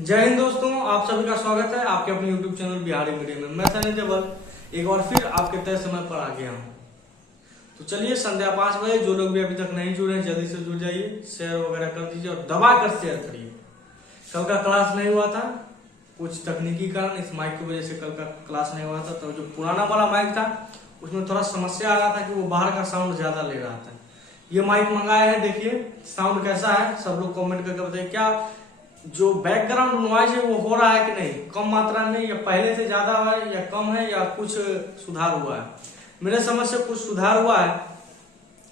जय हिंद दोस्तों, आप सभी का स्वागत है आपके अपने YouTube चैनल बिहारी मीडिया में। मैं सनी देवल एक बार फिर आपके तय समय पर आ गया हूँ। तो चलिए संध्या 5 बजे जो लोग भी अभी तक नहीं जुड़े हैं जल्दी से जुड़ जाइए, शेयर वगैरह कर दीजिए और दबा कर शेयर करिए। कल का क्लास नहीं हुआ था, कुछ तकनीकी कारण इस माइक की वजह से कल का क्लास नहीं हुआ था। तो जो पुराना वाला माइक था उसमें थोड़ा समस्या आ रहा था कि वो बाहर का साउंड ज्यादा ले रहा था। ये माइक मंगाया है, देखिए साउंड कैसा है, सब लोग कमेंट करके बताइए। क्या जो बैकग्राउंड नॉइज है वो हो रहा है कि नहीं, कम मात्रा में, या पहले से ज्यादा है या कम है, या कुछ सुधार हुआ है? मेरे समझ से कुछ सुधार हुआ है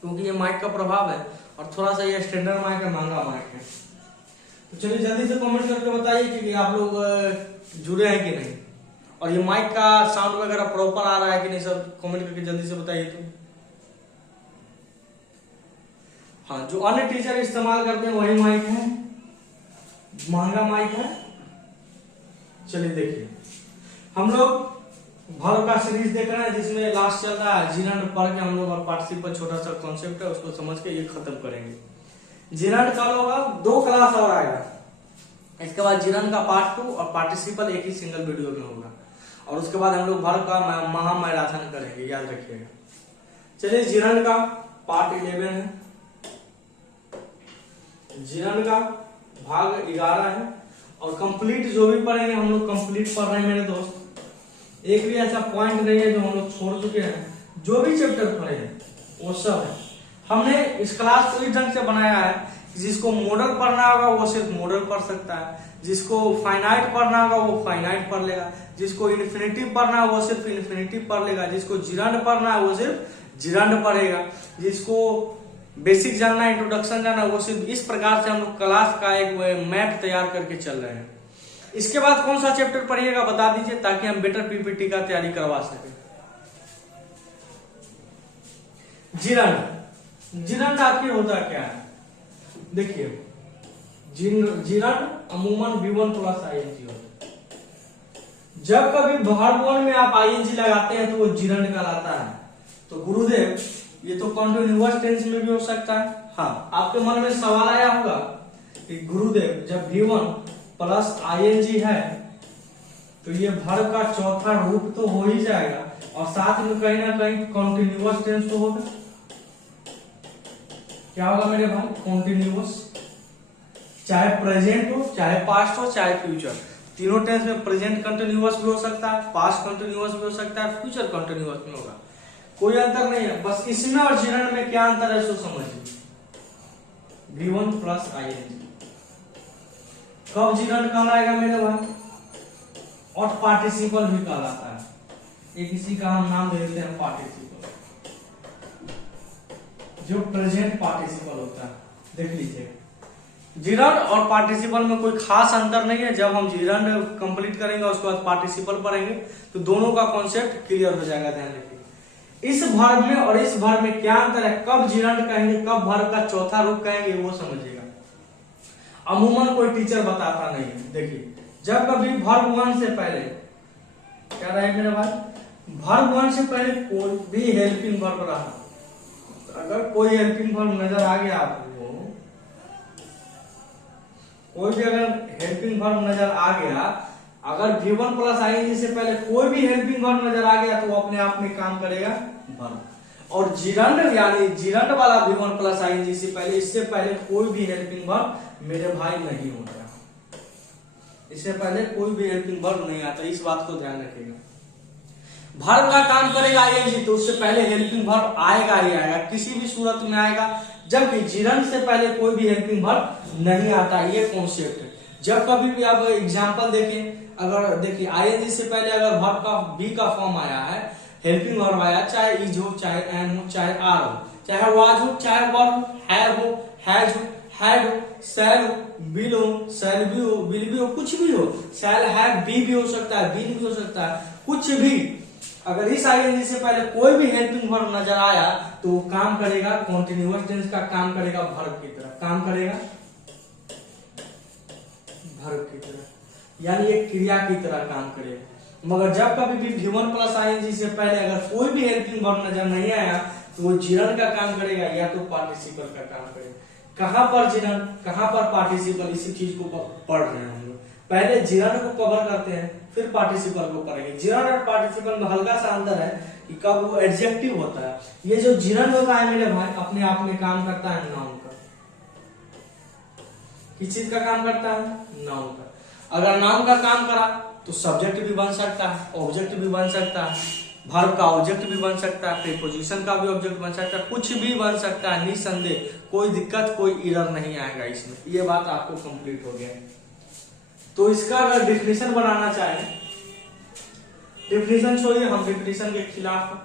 क्योंकि ये माइक का प्रभाव है और थोड़ा सा ये स्टैंडर्ड माइक है, महंगा माइक है। तो चलिए जल्दी से कमेंट करके बताइए कि आप लोग जुड़े हैं कि नहीं, और ये माइक का साउंड वगैरह प्रॉपर आ रहा है कि नहीं, सब कमेंट करके जल्दी से बताइए। तो हाँ, जो अन्य टीचर इस्तेमाल करते हैं वही माइक है, महंगा माइक है। चलिए देखिए, हम लोग भर का सीरीज देख रहे हैं जिसमें लास्ट चल रहा है जीरंड पढ़ के हम लोग, और पार्टिसिपल छोटा सा कॉन्सेप्ट है उसको समझ के ये खत्म करेंगे। जीरंड कल होगा, 2 क्लास और आएगा, इसके बाद जीरंड का पार्ट 2 और पार्टिसिपल एक ही सिंगल वीडियो में होगा, और उसके बाद हम लोग भर का महा मैराथन करेंगे, याद रखिएगा। चलिए जीरंड का पार्ट 11 है, जीरंड का भाग 11 है, और कंप्लीट जो भी पढ़ेंगे हम लोग कंप्लीट पढ़ रहे हैं मेरे दोस्त। एक भी ऐसा पॉइंट नहीं है जो हम लोग छोड़ चुके हैं। जो भी चैप्टर पढ़े हैं वो सब है। हमने इस क्लास को इस ढंग से बनाया है कि जिसको मॉडल पढ़ना होगा वो सिर्फ मॉडल पढ़ सकता है, जिसको फाइनाइट पढ़ना होगा वो फाइनाइट पढ़ लेगा, जिसको इन्फिनिटिव पढ़ना है वो सिर्फ इन्फिनिटिव पढ़ लेगा, जिसको जीरंड पढ़ना है वो सिर्फ जीरंड पढ़ेगा, जिसको बेसिक जानना है, इंट्रोडक्शन जानना है, वो सिर्फ। इस प्रकार से हम लोग क्लास का एक मैप तैयार करके चल रहे हैं। इसके बाद कौन सा चैप्टर पढ़िएगा बता दीजिए ताकि हम बेटर पीपीटी का तैयारी करवा सके। जीरंड, जीरंड आखिर होता क्या है? देखिए, जीरंड अमूमन V1 प्लस ING होता है। जब कभी वर्ब 1 में आप ING लगाते हैं तो वो जीरंड कहलाता है। तो गुरुदेव ये तो कॉन्टिन्यूअस टेंस में भी हो सकता है। हाँ, आपके मन में सवाल आया होगा कि गुरुदेव जब V1 प्लस ING है तो ये वर्ब का चौथा रूप तो हो ही जाएगा, और साथ में कहीं ना कहीं कॉन्टिन्यूअस टेंस तो होगा। क्या होगा मेरे भाई? कॉन्टिन्यूअस, चाहे प्रेजेंट हो, चाहे पास्ट हो, चाहे फ्यूचर। तीनों टेंस में प्रेजेंट कंटिन्यूअस भी हो सकता है, पास्ट कंटिन्यूअस भी हो सकता है, फ्यूचर कंटिन्यूअस में होगा। कोई अंतर नहीं है, बस इसमें और जीरंड में क्या अंतर है सो समझिए। V1 प्लस ING कब जीरंड कहलाएगा मेरे भाई? और पार्टिसिपल भी कहलाता है। एक इसी का हम नाम दे देते हैं पार्टिसिपल, जो प्रेजेंट पार्टिसिपल होता है। देख लीजिए, जीरंड और पार्टिसिपल में कोई खास अंतर नहीं है। जब हम जीरंड कंप्लीट करेंगे उसके बाद पार्टिसिपल पढ़ेंगे तो दोनों का कॉन्सेप्ट क्लियर हो जाएगा। ध्यान रखिए, इस वर्ब में और इस वर्ब में क्या अंतर है, कब जीरंड कहेंगे, कब वर्ब का चौथा रूप कहेंगे, वो समझिएगा। अमूमन कोई टीचर बताता नहीं है। देखिए, जब कभी वर्ब 1 से पहले क्या रहे मेरे भाई, वर्ब 1 से पहले कोई भी हेल्पिंग वर्ब रहा, अगर कोई हेल्पिंग वर्ब नजर आ गया आपको, कोई भी अगर हेल्पिंग वर्ब नजर आ गया, अगर V1 प्लस ING से पहले कोई भी हेल्पिंग वर्ब नजर आ गया तो वो अपने आप में काम करेगा वर्ब। और जीरंड यानी जीरंड वाला V1 प्लस ING से पहले, इससे पहले कोई भी हेल्पिंग वर्ब मेरे भाई नहीं होता। इससे पहले कोई भी हेल्पिंग वर्ब नहीं आता, इस बात को ध्यान रखिएगा। वर्ब का काम करेगा ING तो उससे पहले हेल्पिंग वर्ब आएगा ही आएगा, किसी भी सूरत में आएगा, जबकि जीरंड से पहले कोई भी हेल्पिंग वर्ब नहीं आता। ये कॉन्सेप्ट है। जब कभी भी आप एग्जांपल देखें, अगर देखिए ING से पहले अगर वर्ब का बी का फॉर्म आया है, हेल्पिंग वर्ब आया, चाहे इज हो, चाहे एन हो, चाहे आर हो, चाहे वाज हो, चाहे वर हो, हैव हो, हैज हो, हैड हो, शैल हो, विल हो, शैल भी हो, विल भी हो, कुछ भी हो, शैल हैव भी हो सकता है, विल भी हो सकता है, कुछ भी। अगर इस ING से पहले कोई भी हेल्पिंग वर्ब नजर आया तो वो काम करेगा कॉन्टिन्यूअस टेंस का, काम करेगा वर्ब की तरह, काम करेगा वर्ब की तरह, यानी एक क्रिया की तरह काम करेगा। मगर जब कभी भी V1 प्लस ING से पहले अगर कोई भी हेल्पिंग वर्ब नजर नहीं आया तो वो जीरंड का काम करेगा या तो पार्टिसिपल का काम करेगा। कहां पर जीरंड, कहां पर पार्टिसिपल, इसी चीज को पढ़ रहे हैं हम लोग। पहले जिरंड को कवर करते हैं फिर पार्टिसिपल को करेंगे। जिरंड और पार्टिसिपल में हल्का सा अंतर है कि कब वो एडजेक्टिव होता है। ये जो जिरंड होता है मेरे भाई अपने आप में काम करता है नाउन का। किस चीज का काम करता है? नाउन का। अगर नाउन का काम करा तो सब्जेक्ट भी बन सकता है, ऑब्जेक्ट भी बन सकता है, वर्ब का ऑब्जेक्ट भी बन सकता है, प्रीपोजिशन का भी ऑब्जेक्ट बन सकता है, कुछ भी बन सकता है निसंदेह। कोई दिक्कत कोई एरर नहीं आएगा इसमें। ये बात आपको कंप्लीट हो गया। तो इसका अगर डेफिनेशन बनाना चाहे, डेफिनेशन छोड़िए, हम डेफिनेशन के खिलाफ है,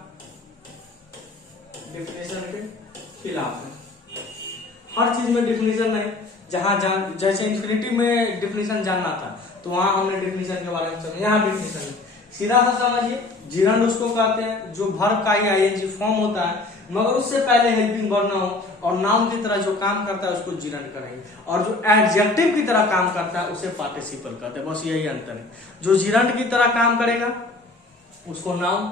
हर चीज में डेफिनेशन नहीं। जहां जैसे इन्फिनिटिव में डेफिनेशन जानना था तो वहां हमने डेफिनेशन के बारे में समझा, यहाँ डेफिनेशन सीधा सा समझिए। जिरंड उसको कहते हैं जो वर्ब का ही आईएनजी फॉर्म होता है मगर उससे पहले हेल्पिंग वर्ब ना हो और नाउन की तरह जो काम करता है उसको जिरंड करेंगे, और जो एडजेक्टिव की तरह काम करता है उसे पार्टिसिपल कहते हैं। बस यही अंतर है। जो जिरंड की तरह काम करेगा उसको नाउन,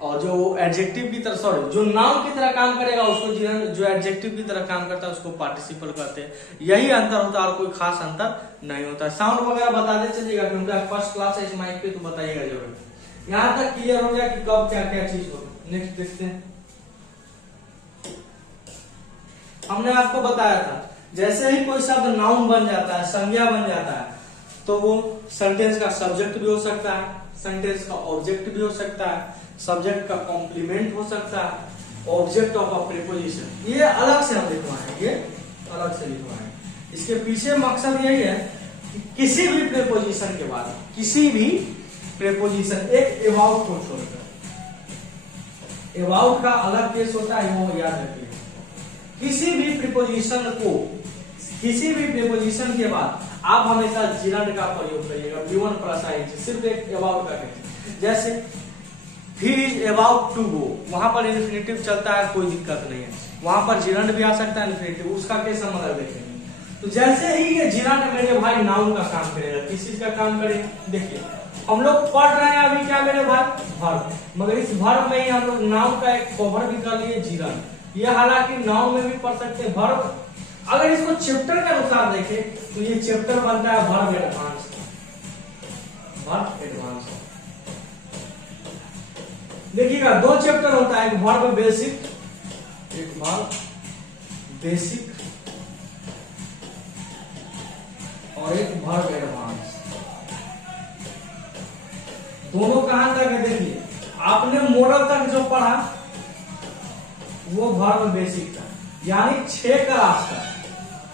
और जो एडजेक्टिव की तरह जो नाउन की तरह काम करेगा उसको जिरंड, जो एडजेक्टिव की तरह काम करता है उसको पार्टिसिपल कहते हैं। यही अंतर होता है और कोई खास अंतर नहीं होता है। साउंड वगैरह बताते चलिएगा क्योंकि फर्स्ट क्लास है इस माइक पे, तो बताइएगा जरूर। यहां तक क्लियर हो गया कि कब क्या क्या चीज हो। नेक्स्ट देखते हैं। हमने आपको बताया था जैसे ही कोई शब्द नाउन बन जाता है, संज्ञा बन जाता है, तो वो सेंटेंस का सब्जेक्ट भी हो सकता है, सेंटेंस का ऑब्जेक्ट भी हो सकता है, सब्जेक्ट का कॉम्प्लीमेंट हो सकता है, ऑब्जेक्ट ऑफ अ प्रीपोजिशन। ये अलग से हम लिखवाएंगे, ये अलग से लिखवाएंगे। इसके पीछे मकसद यही है कि किसी भी प्रीपोजिशन के बाद, किसी भी प्रीपोजिशन, एक अबाउट को छोड़कर, अबाउट का अलग केस होता है, वो याद रखिए। किसी भी प्रीपोजिशन को, किसी भी प्रीपोजिशन के बाद आप हमेशा जिरंड का प्रयोग करिएगा, V1 प्लस आईएनजी, सिर्फ एक अबाउट का केस। जैसे he is about to go, वहां पर इन्फिनिटिव चलता है, कोई दिक्कत नहीं है, वहां पर जिरंड भी आ सकता है इन्फिनिटिव, उसका केस हम अलग देखेंगे। तो जैसे ही ये जिरंड मेरे भाई नाउन का काम करेगा, किस चीज का काम करेगा? देखिए हम लोग पढ़ रहे हैं अभी क्या मेरे भाई? वर्ब, मगर इस वर्ब में ही हम लोग नाउन का एक कवर भी कर लिए, जिरंड। ये हालांकि नाउन में भी पढ़ सकते हैं वर्ब। अगर इसको चैप्टर के अनुसार देखें तो ये चैप्टर बनता है वर्ब एडवांस, वर्ब एडवांस। देखिएगा दो चैप्टर होता है, एक वर्ब बेसिक, एक वर्ब बेसिक और एक वर्ब एडवांस। दोनों कहां तक है? देखिए आपने मॉडल तक जो पढ़ा वो वर्ब बेसिक था, यानी 6 का रास्ता।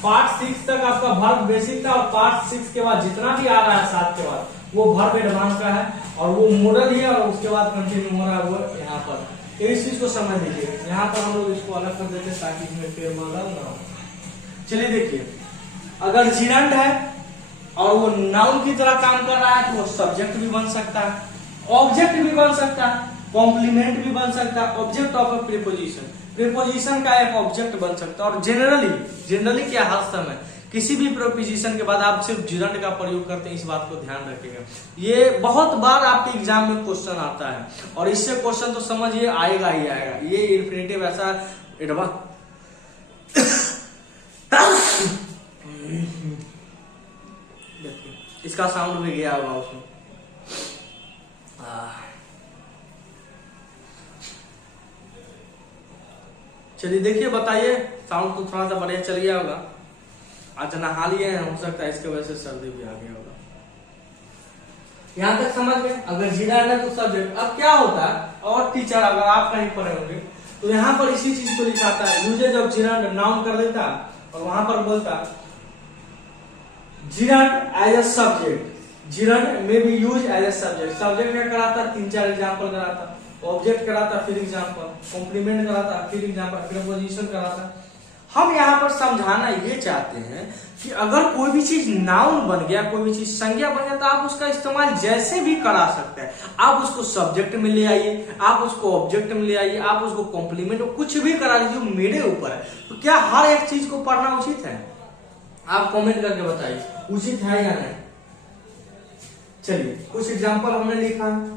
पार्ट 6 तक आपका वर्ब बेसिक था और पार्ट 6 के बाद जितना भी आ रहा है 7 के बाद वो वर्ब एडवांस का है और वो मॉडल ही है, और उसके बाद कंटिन्यू हो रहा है वो यहाँ पर। इस चीज को समझ लीजिए। यहाँ पर हम लोग इसको अलग कर देते हैं ताकि इसमें फेरबदल ना हो। चलिए देखिए, अगर जिरंड है और वो नाउन की तरह काम कर रहा है तो वो सब्जेक्ट भी बन सकता है, ऑब्जेक्ट भी बन सकता है, कॉम्प्लीमेंट भी बन सकता है, object of a preposition, preposition का एक ऑब्जेक्ट बन सकता है। और जनरली क्या हर समय किसी भी प्रीपोजिशन के बाद आप सिर्फ जिरंड का प्रयोग करते हैं, इस बात को ध्यान रखिएगा। ये बहुत बार आपके एग्जाम में क्वेश्चन आता है और इससे क्वेश्चन तो समझिए आएगा ही आएगा। ये इन्फिनिटिव ऐसा एडवांस इसका साउंड भी गया होगा उसमें। चलिए देखिए, बताइए, साउंड तो थोड़ा सा बढ़िया चल गया होगा। आज नहा लिए हैं, हो सकता है इसके वजह से सर्दी भी आ गया होगा। यहां तक समझ गए? अगर जिरंड है तो सब्जेक्ट। अब क्या होता है, और टीचर अगर आप कहीं पढ़े होंगे तो यहाँ पर इसी चीज को लिखाता है, यूजेज ऑफ जिरंड, नाउन कर देता और वहां पर बोलता gerund as a subject, gerund में be use as a subject. Subject में कराता 3-4 एग्जाम्पल कराता, ऑब्जेक्ट कराता फिर एग्जाम्पल, कॉम्प्लीमेंट कराता फिर एग्जाम्पल, प्रीपोजिशन कराता। हम यहाँ पर समझाना ये चाहते हैं कि अगर कोई भी चीज नाउन बन गया, कोई भी चीज संज्ञा बन गया, तो आप उसका इस्तेमाल जैसे भी करा सकते हैं। आप उसको सब्जेक्ट में ले आइए, आप उसको ऑब्जेक्ट में ले आइए, आप उसको कॉम्प्लीमेंट, कुछ भी करा लीजिए, मेरे ऊपर है। तो क्या हर एक चीज को पढ़ना उचित है? आप कमेंट करके बताइए, उचित है या नहीं। चलिए कुछ एग्जाम्पल हमने लिखा है,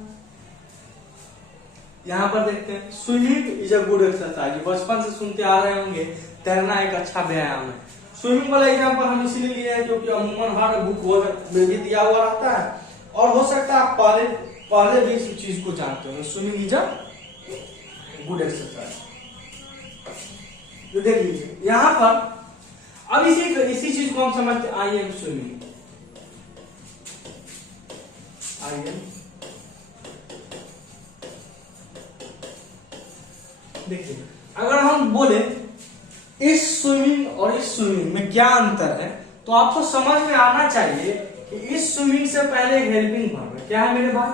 यहाँ पर देखते हैं। Swimming is a good exercise, बचपन से सुनते आ रहे होंगे, तैरना एक अच्छा व्यायाम है। स्विमिंग वाला एग्जांपल हम इसलिए लिए हैं क्योंकि अमूमन हर बुक में भी दिया हुआ रहता है, और हो सकता है आप पहले भी इस चीज को जानते हो। Swimming is a good exercise. तो देख लीजिए यहां पर अब इसी चीज को हम समझते हैं, I am swimming, I am. देखिए अगर हम बोले इस स्विमिंग और इस स्विमिंग में क्या अंतर है, तो आपको समझ में आना चाहिए कि इस स्विमिंग से पहले हेल्पिंग वर्ब है। क्या है मेरे भाई?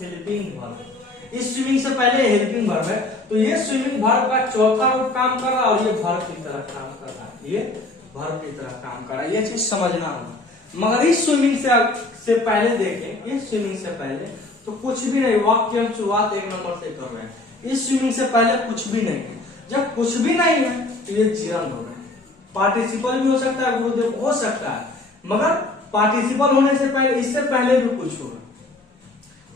Helping verb. इस स्विमिंग से पहले हेल्पिंग वर्ब है, तो ये स्विमिंग वर्ब का चौथा रूप काम कर रहा है और ये वर्ब की तरह काम कर रहा है, ये वर्ब की तरह काम कर रहा है। ये चीज समझना होगा। मगर इस स्विमिंग से पहले देखें, इस स्विमिंग से पहले तो कुछ भी नहीं, वाक्य हम शुरुआत एक नंबर से कर रहे हैं। इस स्विमिंग से पहले कुछ भी नहीं है। जब कुछ भी नहीं है तो ये जिरंद हो रहा है। पार्टिसिपल भी हो सकता है, गुरुदेव हो सकता है, मगर पार्टिसिपल होने से पहले, इससे पहले भी कुछ होगा।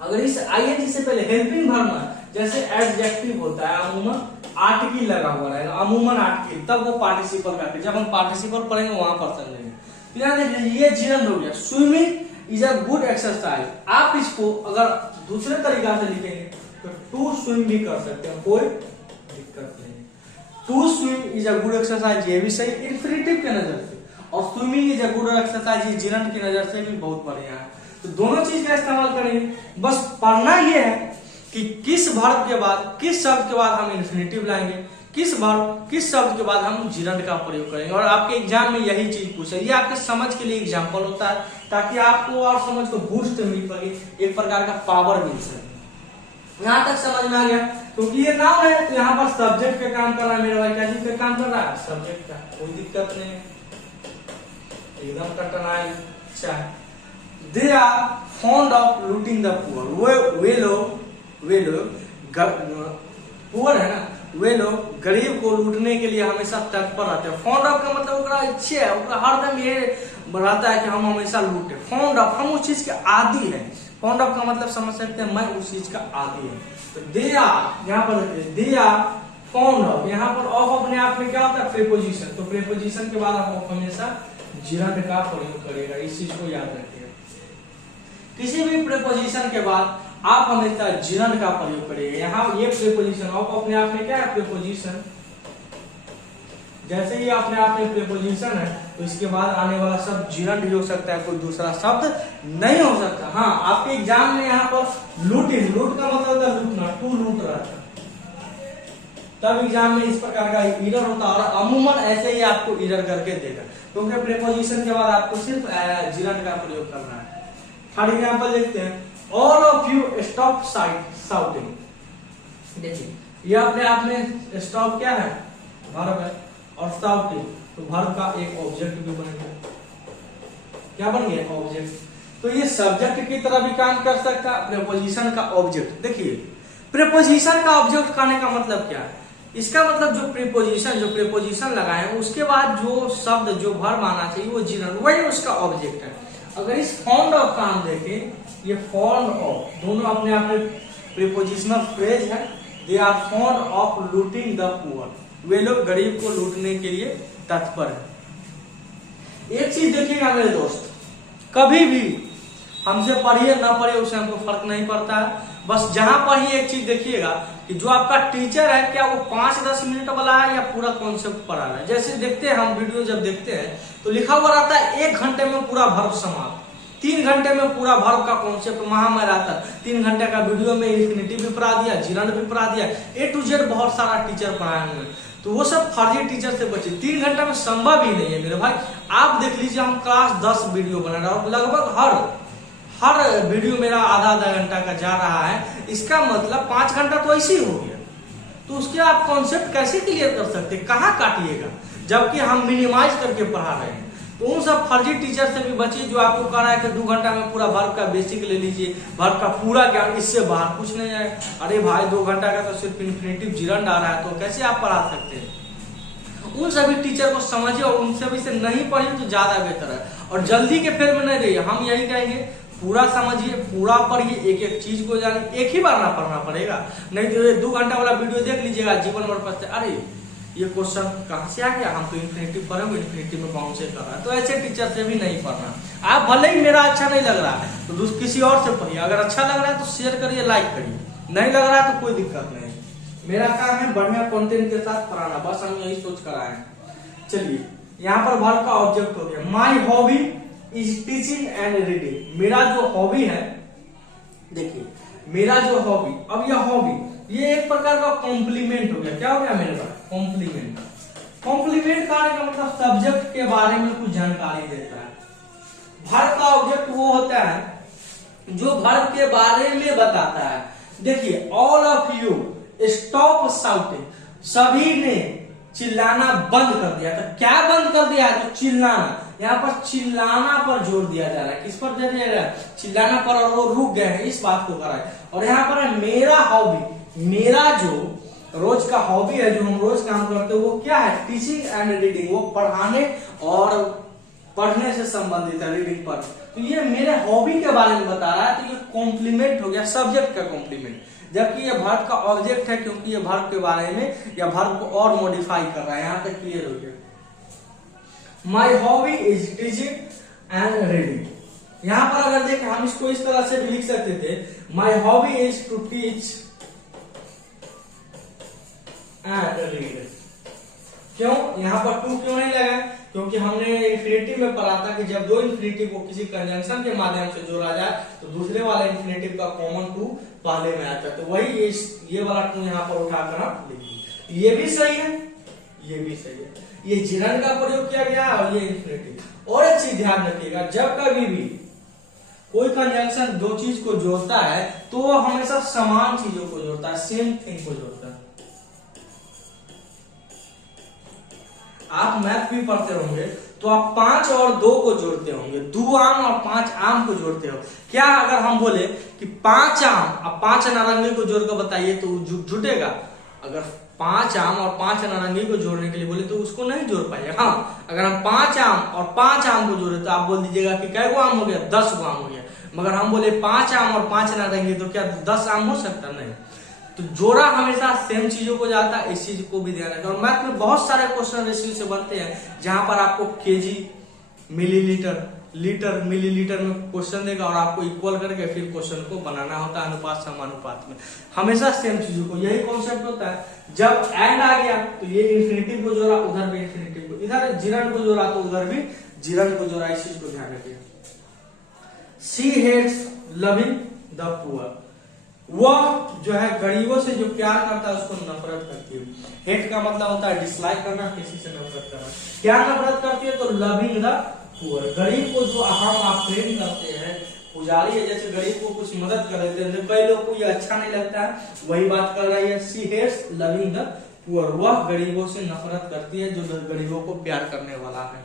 अगर इस आईएनजी से पहले हेल्पिंग वर्ब में जैसे एडजेक्टिव होता है, अमूमन आर्टिकल लगा हुआ रहेगा, अमूमन आर्टिकल, तब वो पार्टिसिपल का। जब हम पार्टिसिपल पढ़ेंगे वहां पर समझेंगे। यहाँ देखिए ये जिरंद हो गया। Swimming is a good exercise. आप इसको अगर दूसरे तरीका से लिखेंगे तो टू स्विम भी कर सकते हैं, कोई दिक्कत नहीं। To swim is a good exercise, ये भी सही इन्फिनिटिव के नजर से, और swimming is a good exercise ये जिरंद की नजर से भी बहुत बढ़िया है। तो दोनों चीज का इस्तेमाल करेंगे। बस पढ़ना ये है कि किस वर्ब के बाद, किस शब्द के बाद हम इन्फिनिटिव लाएंगे, किस वर्ब, किस शब्द के बाद हम जिरंद का प्रयोग करेंगे। और आपके एग्जाम में यही चीज पूछे, ये आपके समझ के लिए एग्जाम्पल होता है, ताकि आपको और समझ को बूस्ट मिल सके, एक प्रकार का पावर मिल सके। यहां तक समझ में आ गया? क्योंकि ये नाउन है तो यहाँ पर सब्जेक्ट का काम कर रहा है मेरा भाई। क्या चीज का काम कर रहा है? सब्जेक्ट का। कोई दिक्कत नहीं है, एकदम कठिनाई। अच्छा, they are fond of looting the poor. वे लोग पुअर है ना, वे लोग गरीब को लूटने के लिए हमेशा तत्पर रहते हैं। फॉन्ड ऑफ का मतलब ओकरा इच्छा है, ओकरा हरदम ये रहता है कि हम हमेशा लूटे। फॉन्ड ऑफ, हम उस चीज के आदी है। फॉन्ड ऑफ का मतलब समझ सकते हैं, मैं उस चीज का आदी हूं। तो दे आर, यहाँ पर दे आर फॉन्ड ऑफ, यहाँ पर ऑफ अपने आप में क्या होता है? प्रीपोजिशन। तो प्रीपोजिशन के बाद आप हमेशा जिरंद का प्रयोग करेगा, इस चीज को याद रखिएगा। किसी भी प्रीपोजिशन के बाद आप हमेशा जिरंद का प्रयोग करेंगे। यहाँ ये प्रीपोजिशन ऑफ अपने आप में क्या है? प्रीपोजिशन। जैसे ही अपने आप में प्रीपोजिशन है तो इसके बाद आने वाला शब्द जिरंद ही हो सकता है, कोई दूसरा शब्द नहीं हो सकता। हाँ, आपके एग्जाम में यहाँ पर लूटिंग, लूट का मतलब होता है लूटना, टू लूट रहा था, तब एग्जाम में इस प्रकार का एरर होता है। और अमूमन ऐसे ही आपको एरर करके देगा, क्योंकि प्रीपोजिशन के बाद आपको सिर्फ जिरंद का प्रयोग करना है। फॉर एग्जाम्पल देखते हैं, all of you stop shouting. देखिए ये अपने आप में स्टॉप क्या है? वर्ब है, और शाउटिंग तो वर्ब का एक ऑब्जेक्ट भी बनेगा। क्या बन गया? ऑब्जेक्ट। तो ये सब्जेक्ट की तरह भी काम कर सकता है, प्रीपोजिशन का ऑब्जेक्ट। देखिए प्रीपोजिशन का ऑब्जेक्ट कहने का मतलब क्या है? इसका मतलब जो प्रीपोजिशन लगाए उसके बाद जो शब्द, जो वर्ब आना चाहिए वो जिरंद, वही उसका ऑब्जेक्ट है। अगर इस फॉन्ड ऑफ का हम देखें, ये फॉन्ड ऑफ दोनों अपने आप में प्रीपोजिशनल फ्रेज है। They are fond of looting the poor, वे लोग गरीब को लूटने के लिए तत्पर है। एक चीज देखिएगा मेरे दोस्त, कभी भी हमसे पढ़िए ना पढ़िए उससे हमको फर्क नहीं पड़ता है। बस जहां पढ़िए एक चीज देखिएगा कि जो आपका टीचर है क्या वो 5-10 मिनट वाला है या पूरा कॉन्सेप्ट पढ़ा रहा है। जैसे देखते हैं हम वीडियो जब देखते हैं तो लिखा हुआ रहता है 1 घंटे में पूरा वर्ब समाप्त, 3 घंटे में पूरा वर्ब का कॉन्सेप्ट वहां में रहता है। 3 घंटे का वीडियो में इन्फिनिटिव भी पढ़ा दिया, जिरंद भी पढ़ा दिया, A to Z बहुत सारा टीचर पढ़ाए हुए। तो वो सब फर्जी टीचर से बचे। 3 घंटा में संभव ही नहीं है मेरे भाई। आप देख लीजिए, हम क्लास 10 वीडियो बना रहे हैं, लगभग हर वीडियो मेरा आधा घंटा का जा रहा है। इसका मतलब 5 घंटा तो ऐसे ही हो गया। तो उसके आप कॉन्सेप्ट कैसे क्लियर कर सकते, कहाँ काटिएगा, जबकि हम मिनिमाइज करके पढ़ा रहे हैं। तो उन सब फर्जी टीचर से भी बचिए जो आपको कह रहा है कि 2 घंटा में पूरा वर्ब का बेसिक ले लीजिए, वर्ब का पूरा ज्ञान, इससे बाहर कुछ नहीं है। अरे भाई 2 घंटा का तो सिर्फ इन्फिनिटिव जिरंद आ रहा है, तो कैसे आप पढ़ा सकते हैं? उन सभी टीचर को समझिए और उन सभी से नहीं पढ़िए तो ज्यादा बेहतर है। और जल्दी के फेर में नहीं रहिए, हम यही कहेंगे पूरा समझिए, पूरा पढ़िए, एक एक चीज को जानिए। एक ही बार ना पढ़ना पड़ेगा, नहीं तो 2 घंटा वाला वीडियो देख लीजिएगा, जीवन भर पछते अरे ये क्वेश्चन कहाँ से आ गया, हम तो इन्फिनेटिव पढ़े हुए, इन्फिनेटिव में बाउंड से कर रहा है। तो ऐसे टीचर से भी नहीं पढ़ना। आप भले ही मेरा अच्छा नहीं लग रहा है तो किसी और से पढ़िए, अगर अच्छा लग रहा है तो शेयर करिए, लाइक करिए, नहीं लग रहा है तो कोई दिक्कत नहीं। मेरा काम है बढ़िया कंटेंट के साथ पढ़ाना, बस हम यही सोच कर आए हैं। चलिए यहाँ पर वर्ब का ऑब्जेक्ट हो गया। माई hobby is teaching and reading. मेरा जो हॉबी है, देखिए मेरा जो हॉबी, अब यह हॉबी ये एक प्रकार का कॉम्प्लीमेंट हो गया। क्या हो गया मेरे पास, कॉम्प्लीमेंट। कॉम्प्लीमेंट का मतलब सब्जेक्ट के बारे में कुछ जानकारी देता है। वर्ब का ऑब्जेक्ट वो होता है जो वर्ब के बारे में बताता है। देखिए all of you stop shouting, सभी ने चिल्लाना बंद कर दिया। तो क्या बंद कर दिया है, तो चिल्लाना। यहाँ पर चिल्लाना पर जोर दिया जा रहा है। किस पर जोर दिया जा रहा है, चिल्लाना पर, और वो रुक गए हैं इस बात को कर रहा है। और यहाँ पर है मेरा हॉबी, मेरा जो रोज का हॉबी है, जो हम रोज काम करते हैं, वो क्या है, टीचिंग एंड रीडिंग। वो पढ़ाने और पढ़ने से संबंधित है, रीडिंग पर। तो ये मेरे हॉबी के बारे में बता रहा है, तो ये कॉम्प्लीमेंट हो गया, सब्जेक्ट का कॉम्प्लीमेंट। जबकि ये वर्ब का ऑब्जेक्ट है, क्योंकि ये वर्ब के बारे में या वर्ब को और मॉडिफाई कर रहा है। यहाँ तक क्लियर हो गया। माई hobby is teaching and reading. यहाँ पर अगर देखें हम इसको इस तरह से भी लिख सकते थे, my hobby is to teach and read. क्यों यहाँ पर टू क्यों नहीं लगा, क्योंकि हमने इन्फिनेटिव में पढ़ा था कि जब दो इन्फिनेटिव को किसी कंजंक्शन के माध्यम से जोड़ा जाए तो दूसरे वाले इन्फिनेटिव का कॉमन टू पहले में आता है। तो वही ये वाला टू यहाँ पर उठाकर आप लिखिए। ये भी सही है, ये भी सही है। ये जिरन का प्रयोग किया गया और ये इन्फिनेटिव। और एक चीज ध्यान रखिएगा, जब कभी भी कोई कंजंक्शन दो चीज को जोड़ता है तो वो हमेशा समान चीजों को जोड़ता है, सेम थिंग को जोड़ता है। आप मैथ भी पढ़ते होंगे तो आप 5 और 2 को जोड़ते होंगे, 2 आम और 5 आम को जोड़ते हो। क्या अगर हम बोले कि 5 आम और 5 नारंगी को जोड़कर बताइए तो जुटेगा? अगर 5 आम और 5 नारंगी को जोड़ने के लिए बोले तो उसको नहीं जोड़ पाएगा। हाँ, अगर हम 5 आम और 5 आम को जोड़े तो आप बोल दीजिएगा कि कै गो आम हो गया, 10 गो आम हो गया। मगर हम बोले 5 आम और 5 नारंगी तो क्या 10 आम हो सकता? नहीं। तो जोड़ा हमेशा सेम चीजों को जाता है, इस चीज को भी ध्यान रखें। और मैथ में बहुत सारे क्वेश्चन रेशियो से बनते हैं जहां पर आपको केजी, मिलीलीटर, लीटर, मिलीलीटर में क्वेश्चन देगा और आपको इक्वल करके फिर क्वेश्चन को बनाना होता है अनुपात समानुपात में। हमेशा सेम चीजों को, यही कॉन्सेप्ट होता है। जब एंड आ गया तो ये इन्फिनेटिव को जोड़ा, उधर भी इन्फिनेटिव को, इधर जिरन को जोड़ा तो उधर भी जिरन को जोड़ा। इस चीज को ध्यान रखिए। She hates loving the poor. वह जो है गरीबों से जो प्यार करता है उसको नफरत करती है। हेट का मतलब होता है डिसलाइक करना, किसी से नफरत करना। क्या नफरत करती है? तो लविंग द पुअर, गरीब को जो हम आप प्रेम करते हैं, पुजारी है जैसे गरीब को कुछ मदद कर देते हैं। कई लोग को ये अच्छा नहीं लगता है, वही बात कर रही है। She hates loving the poor, वह गरीबों से नफरत करती है जो गरीबों को प्यार करने वाला है।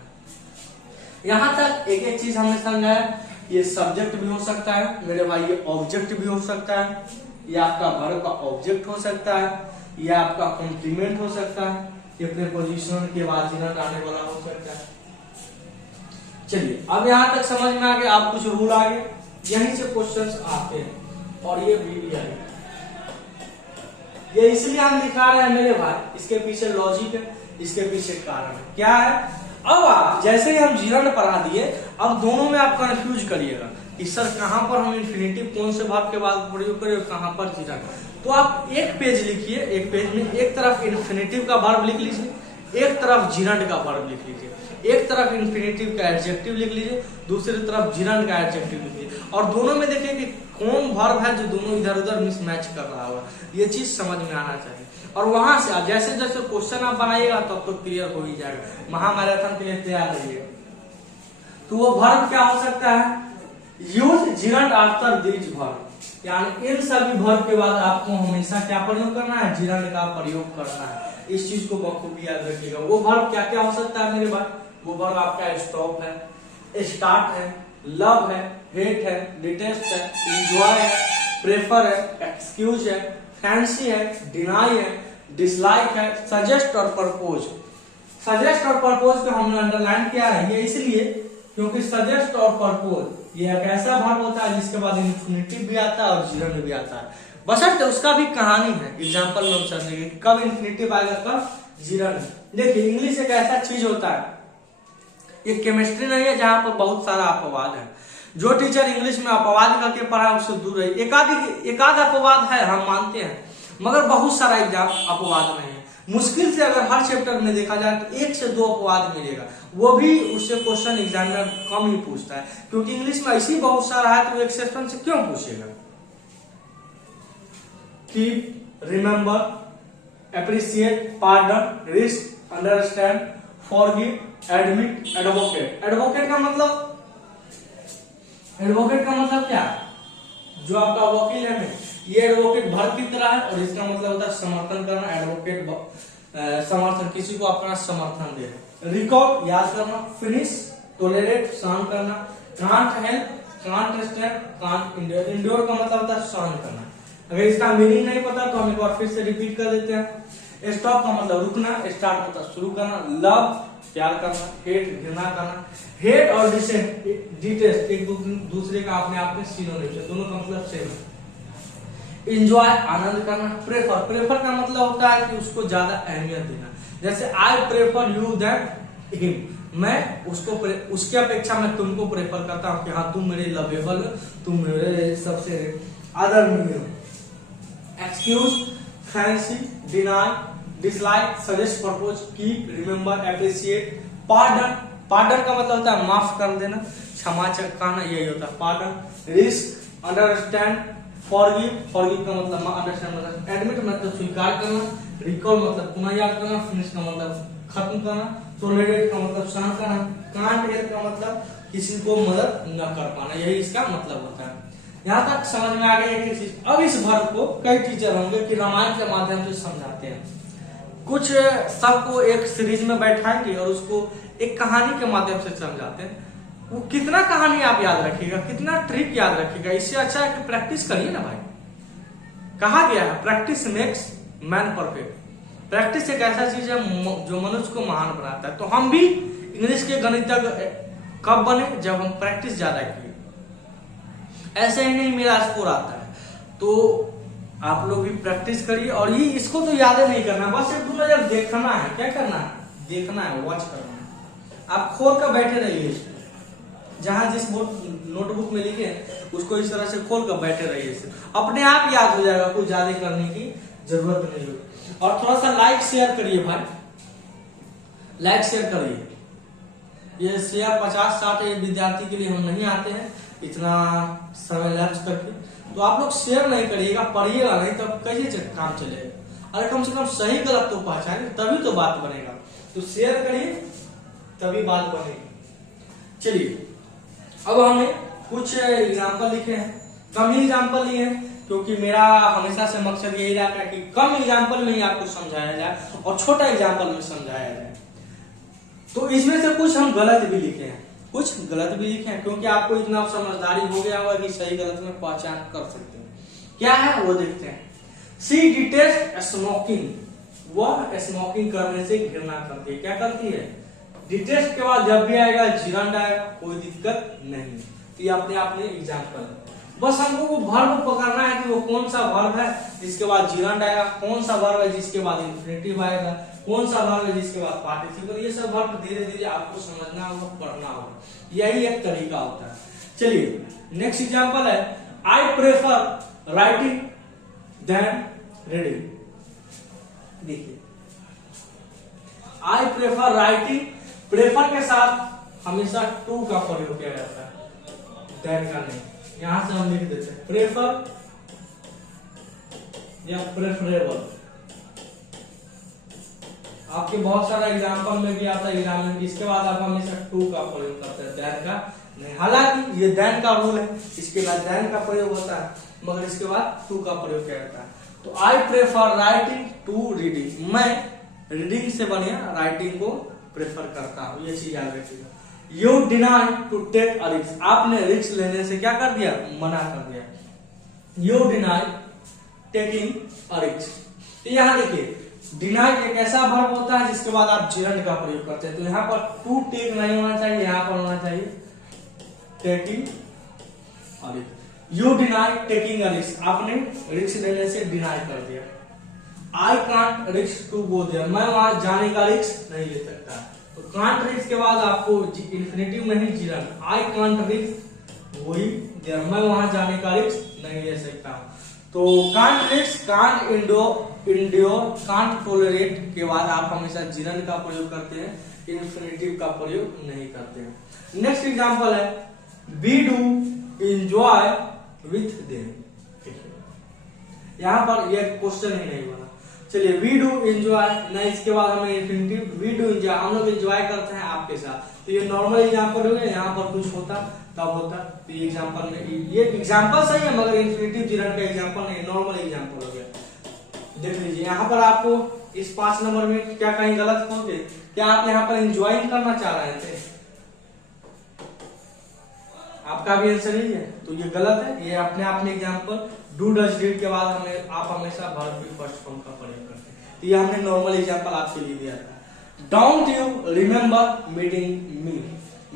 यहाँ तक एक एक चीज हमने समझा है। ये सब्जेक्ट भी हो सकता है मेरे भाई, ये ऑब्जेक्ट भी हो सकता है, ये आपका वर्ब का ऑब्जेक्ट हो सकता है, ये आपका कॉम्प्लीमेंट हो सकता है, ये प्रीपोजिशन के बाद जिरन आने वाला हो सकता है। चलिए अब यहाँ तक समझ में आ गया। आप कुछ रूल आ गए, यहीं से क्वेश्चंस आते हैं। और ये VBI, ये इसलिए हम दिखा रहे हैं मेरे भाई, इसके पीछे लॉजिक है, इसके पीछे कारण है। क्या है? अब आप जैसे ही हम जिरन पढ़ा दिए, अब दोनों में आप कंफ्यूज करिएगा कि सर कहां पर हम इन्फिनेटिव कौन से वर्ब के बाद प्रयोग करें और कहां पर जिरन। तो आप एक पेज लिखिए, एक पेज में एक तरफ इन्फिनेटिव का वर्ब लिख लीजिए, एक तरफ जिरन का वर्ब लिख लीजिए, एक तरफ इन्फिनेटिव का एडजेक्टिव लिख लीजिए, दूसरी तरफ जिरन का एडजेक्टिव लिख लीजिए। और दोनों में देखिए कि कौन वर्ब है जो दोनों इधर उधर मिसमैच कर रहा होगा। ये चीज समझ में आना चाहिए। और वहां से आप जैसे जैसे क्वेश्चन आप बनाइएगा तब तो क्लियर हो ही जाएगा। महामैराथन के लिए तैयार रहिए। तो वो वर्ब क्या हो सकता है? यूज जिरन आफ्टर दिस वर्ब, यानी इन सभी वर्ब के बाद आपको हमेशा क्या प्रयोग करना है? जिरन का प्रयोग करना है। इस चीज को बखूबी याद रखिएगा। वो वर्ब क्या क्या हो सकता है मेरे भाई? वो वर्ब आपका स्टॉप है, स्टार्ट है, लव है, हेट है, डिटेस्ट है, एंजॉय है, प्रेफर है, एक्सक्यूज है, फैंसी है, डिनाई है, डिसलाइक है, सजेस्ट और प्रपोज। सजेस्ट और प्रपोज को हमने अंडरलाइन किया है, ये इसलिए क्योंकि सजेस्ट और प्रपोज ये एक ऐसा वर्ब होता है जिसके बाद इन्फिनेटिव भी आता है और जिरन भी आता है। बशर्ते उसका भी कहानी है, एग्जाम्पल में हम समझेंगे कब इन्फिनेटिव आएगा, कब जीरण। देखिए इंग्लिश एक ऐसा चीज होता है, ये केमिस्ट्री नहीं है जहां पर बहुत सारा अपवाद है। जो टीचर इंग्लिश में अपवाद करके पढ़ा उससे दूर रही। एकाध अपवाद है हम मानते हैं, मगर बहुत सारा एग्जाम अपवाद नहीं है। मुश्किल से अगर हर चैप्टर में देखा जाए तो 1 से 2 अपवाद मिलेगा, वो भी उससे क्वेश्चन एग्जामिनर कम ही पूछता है, क्योंकि इंग्लिश में ऐसी बहुत सारा है तो एक्सेप्शन से क्यों पूछेगा। Keep, remember, appreciate, pardon, risk, understand, forgive, admit, advocate. Advocate का मतलब क्या? जो आपका वकील है ना, ये एडवोकेट भर की तरह है, और इसका मतलब होता है समर्थन करना। एडवोकेट समर्थन, किसी को अपना समर्थन दे। रिकॉर्ड, याद करना। फिनिश, टोलरेट, सहन करना। Can't help, can't stand, can't endure. Endure का मतलब होता है सहन करना। अगर इसका मीनिंग नहीं पता तो हम एक बार फिर से रिपीट कर देते हैं। स्टॉप का मतलब रुकना, स्टार्ट मतलब शुरू करना। लव, प्यार करना। हेट, घृणा करना। हेट और डिटेस्ट एक दूसरे का अपने आप में सिनोनिम है, दोनों का मतलब सेम है। एंजॉय, आनंद करना। प्रेफर का मतलब होता है कि उसको ज्यादा अहमियत देना। जैसे I prefer you than him, मैं उसको उसके अपेक्षा मैं तुमको प्रेफर करता हूँ कि हाँ तुम मेरे लवेबल, तुम मेरे सबसे आदरणीय हो। Excuse, fancy, deny, dislike, suggest, propose, keep, remember, appreciate, pardon. Pardon का मतलब होता है माफ कर देना, क्षमा कहना, यही होता है पार्डन। रिस्क, अंडरस्टैंड, फॉरगिव का मतलब अंडरस्टैंड मतलब एडमिट मतलब स्वीकार करना। रिकॉल मतलब पुनः याद करना। फिनिश का मतलब खत्म करना। टोलरेट का मतलब सहन करना। कांट हेल्प का मतलब किसी को मदद न कर पाना, यही इसका मतलब होता है। यहाँ तक समझ में आ गया एक चीज। अब इस वर्ग को कई टीचर होंगे कि रामायण के माध्यम से समझाते हैं। कुछ सबको एक सीरीज में बैठाएंगे और उसको एक कहानी के माध्यम से समझाते हैं। वो कितना कहानी आप याद रखिएगा, कितना ट्रिक याद रखिएगा, इससे अच्छा है कि प्रैक्टिस करिए ना भाई। कहा गया है practice makes man perfect. Practice एक ऐसा चीज है जो मनुष्य को महान बनाता है। तो हम भी इंग्लिश के गणितज्ञ कब बने? जब हम प्रैक्टिस ज्यादा किए। ऐसे ही नहीं मेरा स्कोर आता है, तो आप लोग भी प्रैक्टिस करिए। और ये इसको तो याद नहीं करना, बस एक 2 नजर देखना है। क्या करना है? देखना है, वॉच करना है। आप खोल कर बैठे रहिए, जहां जिस नोटबुक में लिखे उसको इस तरह से खोल कर बैठे रहिए, अपने आप याद हो जाएगा, कुछ ज्यादा करने की जरूरत नहीं होगी। और थोड़ा सा लाइक शेयर करिए भाई, लाइक शेयर करिए। ये शेयर 50-60 विद्यार्थी के लिए हम नहीं आते हैं इतना समय लंच करके, तो आप लोग शेयर नहीं करिएगा, पढ़िएगा नहीं तो कैसे काम चलेगा। अरे कम से कम सही गलत तो पहचाने, तभी तो बात बनेगा। तो शेयर करिए तभी बात बनेगी। चलिए अब हमने कुछ एग्जाम्पल लिखे हैं, कम ही एग्जाम्पल लिए हैं, क्योंकि मेरा हमेशा से मकसद यही रहा है कि कम एग्जाम्पल में ही आपको समझाया जाए और छोटा एग्जाम्पल में समझाया जाए। तो इसमें से कुछ हम गलत भी लिखे हैं, कुछ गलत भी लिखे हैं, क्योंकि आपको इतना समझदारी हो गया होगा कि सही गलत में पहचान कर सकते हैं। क्या है वो देखते हैं। सी डिटेस्ट स्मोकिंग, वह स्मोकिंग करने से घृणा करती है। क्या करती है? डिटेस्ट के बाद जब भी आएगा जिरंड आएगा, कोई दिक्कत नहीं। तो ये अपने आप में एग्जाम्पल है। बस हमको वो वर्ब पकड़ना है कि वो कौन सा वर्ब है जिसके बाद जिरंड आएगा, कौन सा वर्ब है जिसके बाद इंफिनिटिव आएगा, कौन सा वर्ब है जिसके बाद पार्टिसिपल। ये सब वर्ब धीरे धीरे आपको समझना होगा, पढ़ना होगा, यही एक तरीका होता है। चलिए नेक्स्ट एग्जाम्पल है, I prefer writing than reading. देखिए आई प्रेफर राइटिंग, प्रेफर के साथ हमेशा टू का प्रयोग किया जाता है, देन का नहीं। यहां से हम लिख देते हैं प्रेफर या प्रेफरेबल। आपके बहुत सारा एग्जाम्पल में भी आता है एग्जाम में, इसके बाद आप हमेशा टू का प्रयोग करते हैं, देन का नहीं। हालांकि ये देन का रूल है, इसके बाद देन का प्रयोग होता है, मगर इसके बाद टू का प्रयोग किया जाता है। तो I prefer writing to reading, मैं रीडिंग से बढ़िया राइटिंग को प्रेफर करता हूं, ये चीज याद रखिएगा। You deny to take a risk, आपने रिस्क लेने से क्या कर दिया? मना कर दिया। You deny taking a risk. तो यहाँ देखिए डिनाई एक ऐसा वर्ब होता है जिसके बाद आप जिरंड का प्रयोग करते हैं। तो यहाँ पर टू टेक नहीं होना चाहिए, यहाँ पर होना चाहिए taking a risk. You deny taking a risk, आपने रिस्क लेने से डिनाई कर दिया। I can't risk to go there, मैं वहां जाने का रिस्क नहीं ले सकता। तो कांट रिस्क के बाद आपको इंफिनिटिव नहीं gerund, I can't risk going there, मैं वहां जाने का रिस्क नहीं ले सकता हूं। तो can't risk, can't endure, can't tolerate के बाद आप हमेशा जीरन का प्रयोग करते हैं, इंफिनिटिव का प्रयोग नहीं करते हैं। नेक्स्ट एग्जांपल है we do enjoy with them. यहां पर ये क्वेश्चन ही नहीं बना। चलिए वी डू एंजॉय, ना इसके बाद हमें इंफिनिटिव वी डू एंजॉय, हम लोग एंजॉय करते हैं आपके साथ। तो ये नॉर्मल एग्जांपल हो गया, यहाँ पर कुछ होता तब होता। तो ये एग्जांपल में ये एग्जांपल सही है मगर इंफिनिटिव जीरन का एग्जांपल नहीं, नॉर्मल एग्जांपल हो गया। देख लीजिए यहाँ पर आपको इस 5 नंबर में क्या कहीं गलत हो गए, क्या आप यहाँ पर एंजॉय करना चाह रहे थे? आपका भी आंसर यही है, तो ये गलत है। ये अपने आप में एग्जांपल डू डज डिड के बाद हमें आप हमेशा वर्ब की फर्स्ट फॉर्म का प्रयोग करते हैं। तो ये हमने नॉर्मल एग्जांपल आपके लिए दिया था। डोंट यू रिमेम्बर मीटिंग मी,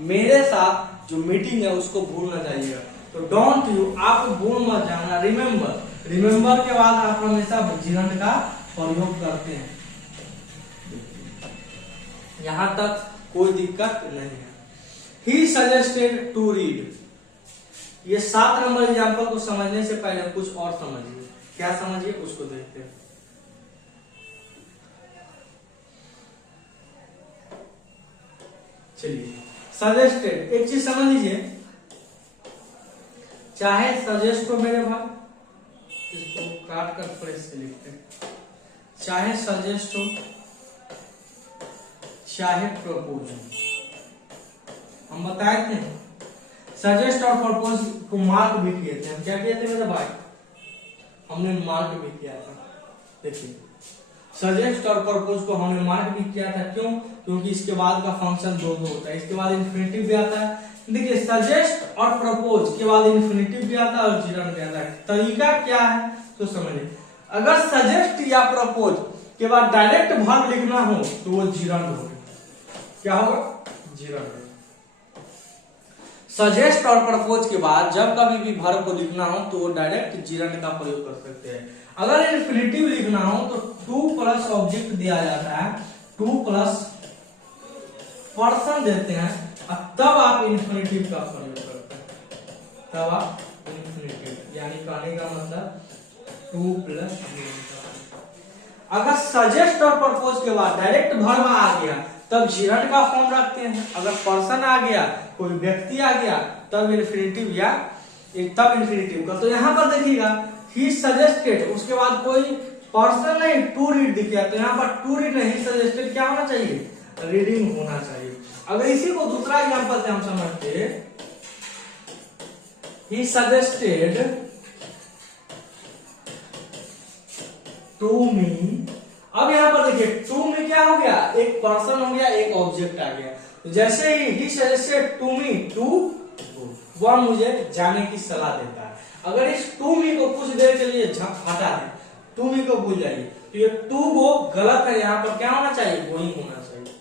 मेरे साथ जो मीटिंग है उसको भूल ना जाइएगा। तो डोंट यू आप भूल मत जाना, रिमेम्बर, रिमेम्बर के बाद आप हमेशा जीरन का प्रयोग करते हैं। यहां तक कोई दिक्कत नहीं है। ही सजेस्टेड टू रीड, ये 7 नंबर एग्जांपल को समझने से पहले कुछ और समझिए। क्या समझिए उसको देखते हैं। चलिए सजेस्टेड, एक चीज समझ लीजिए, चाहे सजेस्ट हो मेरे भाई, इसको काट कर फ्रेश से लिखते हैं, चाहे सजेस्ट हो चाहे प्रपोज हो, हम बताए थे सजेस्ट और प्रपोज को मार्क भी किए थे। हम क्या किए थे मेरे भाई, हमने मार्क भी किया था। देखिए सजेस्ट और प्रपोज को हमने मार्क भी किया था, क्यों? क्योंकि इसके बाद का फंक्शन दो होता है, इसके बाद इंफिनिटिव भी आता है। देखिए सजेस्ट और प्रपोज के बाद इंफिनिटिव भी आता है और जीरन भी आता है। तरीका क्या है तो समझिए, अगर सजेस्ट या प्रपोज के बाद डायरेक्ट वर्ब लिखना हो तो वो जीरन होगा। क्या होगा? जीरन। सजेस्ट और प्रपोज के बाद जब कभी भी वर्ब को लिखना हो तो वो डायरेक्ट जीरन का प्रयोग कर सकते हैं। अगर इंफिनिटिव लिखना हो तो टू प्लस ऑब्जेक्ट दिया जाता है, टू प्लस पर्सन देते हैं, और तब आप इंफिनिटिव का प्रयोग करते हैं। तब आप इंफिनिटिव, यानी कहने का मतलब टू प्लस। अगर सजेस्ट और प्रपोज के बाद डायरेक्ट वर्ब आ गया तब जीरन का फॉर्म रखते हैं। अगर पर्सन आ गया, कोई व्यक्ति आ गया, तब इंफिनिटिव या तब इंफिनिटिव का। तो यहाँ पर देखिएगा ही सजेस्टेड, उसके बाद कोई पर्सन नहीं, टू रीड दिख गया, तो यहाँ पर टू रीड नहीं, सजेस्टेड क्या होना चाहिए? रीडिंग होना चाहिए। अगर इसी को दूसरा एग्जांपल से हम समझते, ही सजेस्टेड टू मी। अब यहाँ पर देखिए टू में क्या हो गया, एक पर्सन हो गया, एक ऑब्जेक्ट आ गया। तो जैसे ही सजेस्टेड टू मी टू, वह मुझे जाने की सलाह देता है। अगर इस टू मी को कुछ देर के लिए हटा दें, टू मी को भूल जाइए, तो ये टू वो गलत है, यहाँ पर क्या होना चाहिए? गोइंग होना चाहिए।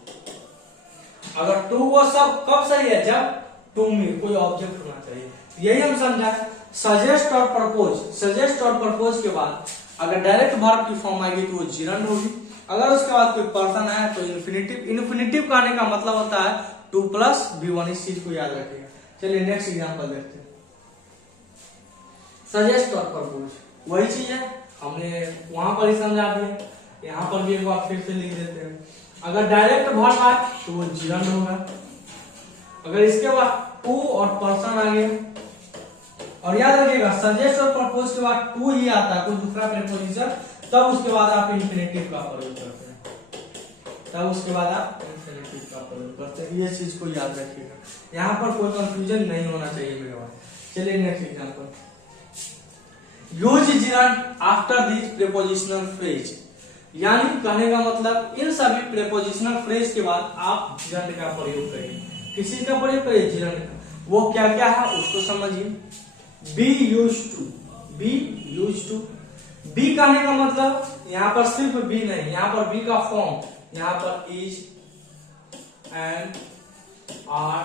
अगर टू वो सब कब सही है? जब टू मी कोई ऑब्जेक्ट होना चाहिए। यही हम समझा सजेस्ट और प्रपोज। सजेस्ट और प्रपोज के बाद अगर डायरेक्ट वर्ब की फॉर्म आएगी तो वो जीरन होगी। अगर उसके बाद कोई पर्सन आया तो इन्फिनिटिव। इन्फिनिटिव कहने का मतलब होता है टू प्लस V1, इस चीज को याद रखिएगा। चलिए नेक्स्ट एग्जांपल देखते हैं। सजेस्ट और प्रपोज वही चीज है, हमने वहां पर ही समझा दिया, यहाँ पर भी एक बार फिर से लिख देते हैं। अगर डायरेक्ट वर्ब आए तो वो जीरन होगा। अगर इसके बाद टू और पर्सन आ गया, और याद रखिएगा सजेस्ट और प्रपोज के बाद टू ही आता है, कोई दूसरा प्रीपोजिशन, तब उसके बाद आप इंफिनिटिव का प्रयोग करते हैं। तब उसके बाद आप इंफिनिटिव का प्रयोग करते हैं। ये चीज को याद रखिएगा, यहाँ पर कोई कंफ्यूजन नहीं होना चाहिए मेरे पास। चलिए next example, use Jiran after this prepositional phrase, यानी कहने का मतलब इन सभी प्रीपोजिशनल फ्रेज के बाद आप जीरन का प्रयोग करिए। किसी का प्रयोग करिए? जीरन का। वो क्या क्या है उसको समझिए। Be used to, be used to, be कहने का मतलब यहाँ पर सिर्फ बी नहीं, यहाँ पर बी का फॉर्म, यहाँ पर is and are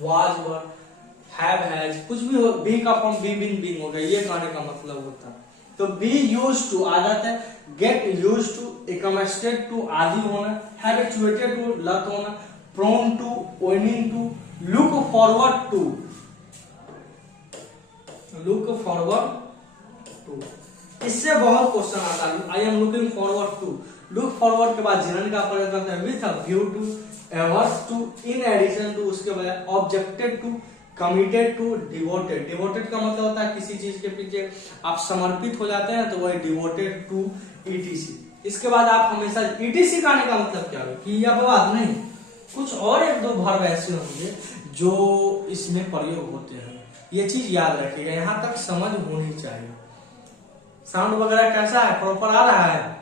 was were have has कुछ भी हो, बी का फॉर्म बी बिन बीइंग हो गया, ये कहने का मतलब होता है। तो बी यूज टू आदत है, गेट यूज टू एकमस्टेड टू आदि होना, हैबिचुएटेड टू लत होना, prone to owing to, look forward to, look forward to. इससे बहुत क्वेश्चन आता है। I am looking forward to, look forward के बाद जिरन का प्रयोग करते हैं with a view to, averse to, in addition to, उसके बाद objected to, committed to, devoted. Devoted का मतलब होता है किसी चीज के पीछे आप समर्पित हो जाते हैं तो वह डिवोटेड टू, ईटीसी। इसके बाद आप हमेशा ईटीसी का आने का मतलब क्या है कि यह बात नहीं, कुछ और एक दो वर्ब ऐसे होंगे जो इसमें प्रयोग होते हैं, ये चीज याद रखिएगा, यहां तक समझ होनी चाहिए। साउंड वगैरह कैसा है, प्रॉपर आ रहा है,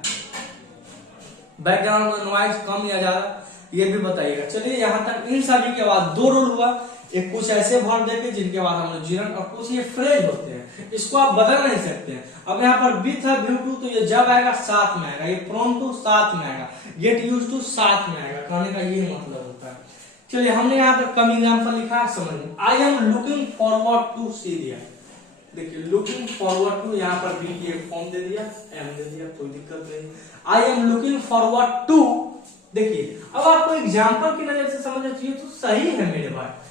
बैकग्राउंड नॉइज कम या ज्यादा, ये भी बताइएगा। चलिए यहाँ तक इन सभी के बाद दो रूल हुआ, एक कुछ ऐसे वर्ब देखे जिनके बाद हम लोग जिरन, और कुछ ये फ्रेज होते हैं, इसको आप बदल नहीं सकते हैं। अब यहाँ पर बी था व्यू टू, तो ये जब आएगा साथ में आएगा, ये प्रोन टू साथ में आएगा, गेट यूज टू साथ में आएगा, कहने का ये मतलब होता है। चलिए हमने यहाँ पर कम एग्जाम्पल लिखा है, समझ में। I am looking forward to see दिया, देखिए लुकिंग फॉरवर्ड टू, यहाँ पर बी की एक फॉर्म दे दिया, एम दे दिया, कोई दिक्कत नहीं। I am looking forward to, देखिए अब आपको एग्जाम्पल की नजर से समझना चाहिए तो सही है मेरे भाई।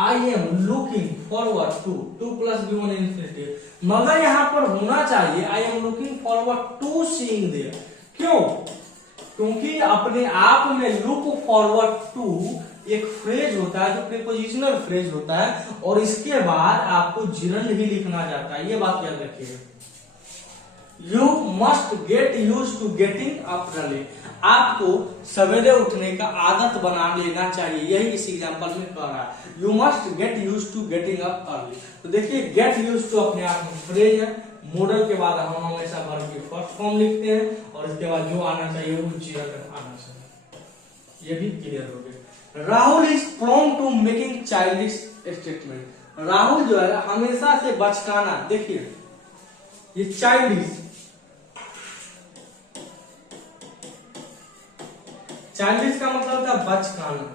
I am looking forward to, to plus V one infinitive, मगर यहाँ पर होना चाहिए I am looking forward to seeing there. क्यों? क्योंकि अपने आप में लुक फॉरवर्ड टू एक फ्रेज होता है जो प्रीपोजिशनल फ्रेज होता है, और इसके बाद आपको जिरन ही लिखना जाता है, ये बात याद रखिएगा। You must get used to getting up early, आपको सवेरे उठने का आदत बना लेना चाहिए, यही इस एग्जांपल में कह रहा है। You must get used to getting up early, तो देखिए गेट यूज टू अपने आप में फ्रेज है, मॉडल के बाद हम हमेशा वर्ब की फर्स्ट फॉर्म लिखते हैं, और इसके बाद जो आना चाहिए वो जिरन आना चाहिए, ये भी क्लियर हो गया। Rahul is prone to making childish statement, Rahul जो है हमेशा से बचकाना, देखिए ये चाइल्डिश, चाइल्डिश का मतलब होता है बचकाना,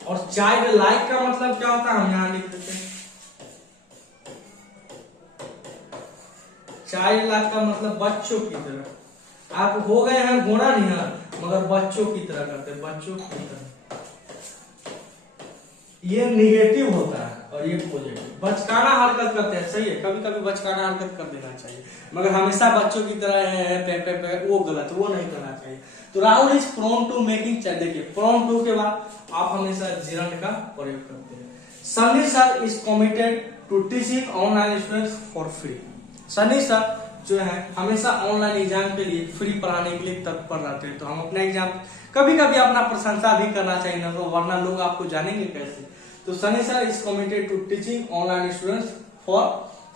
और चाइल्ड लाइक का मतलब क्या होता है, हम यहां लिख देते हैं। चाइल्ड लाइक का मतलब बच्चों की तरह, आप हो गए हैं घोड़ा नहीं है, मगर बच्चों की तरह करते हैं, बच्चों की तरह, ये निगेटिव होता है और ये पॉजिटिव। बचकाना हरकत करते हैं, सही है, कभी कभी बचकाना हरकत कर देना चाहिए, मगर हमेशा बच्चों की तरह पे वो गलत, वो नहीं करना चाहिए। तो Rahul is prone to making child, देखिए प्रोन टू के बाद आप हमेशा जिरन का प्रयोग करते हैं। Sunny sir is committed to teaching online students for free, Sunny sir जो है हमेशा ऑनलाइन एग्जाम के लिए फ्री पढ़ाने के लिए तत्पर रहते हैं, तो हम अपना एग्जाम कभी कभी अपना प्रशंसा भी करना चाहिए ना, तो वरना लोग आपको जानेंगे कैसे। तो Sunny sir is committed to teaching online students for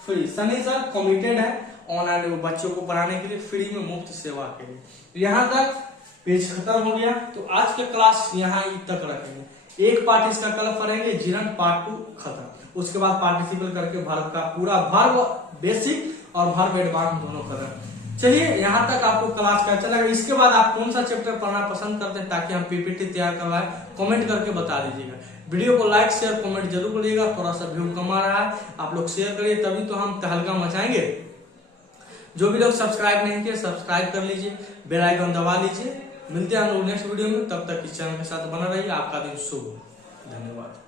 free, Sunny sir committed है ऑनलाइन बच्चों को पढ़ाने के लिए फ्री में, मुफ्त सेवा के लिए। यहाँ तक पेज खत्म हो गया, तो आज के क्लास यहाँ तक रखेंगे, एक पार्ट इसका कल पढ़ेंगे, जिरन पार्ट 2 खत्म, उसके बाद पार्टिसिपल करके वर्ब का पूरा वर्ब बेसिक और वर्ब एडवांस दोनों करें। चलिए यहाँ तक आपको क्लास का अच्छा लगा, इसके बाद आप कौन सा चैप्टर पढ़ना पसंद करते हैं ताकि हम पीपीटी तैयार करवाएं, कमेंट करके बता दीजिएगा। वीडियो को लाइक शेयर कमेंट जरूर करिएगा, थोड़ा सा व्यू कम आ रहा है, आप लोग शेयर करिए तभी तो हम तहलका मचाएंगे। जो भी लोग सब्सक्राइब नहीं किए सब्सक्राइब कर लीजिए, बेल आइकन दबा लीजिए। मिलते हैं हम लोग नेक्स्ट वीडियो में, तब तक इस चैनल के साथ बना रहिए। आपका दिन शुभ हो, धन्यवाद।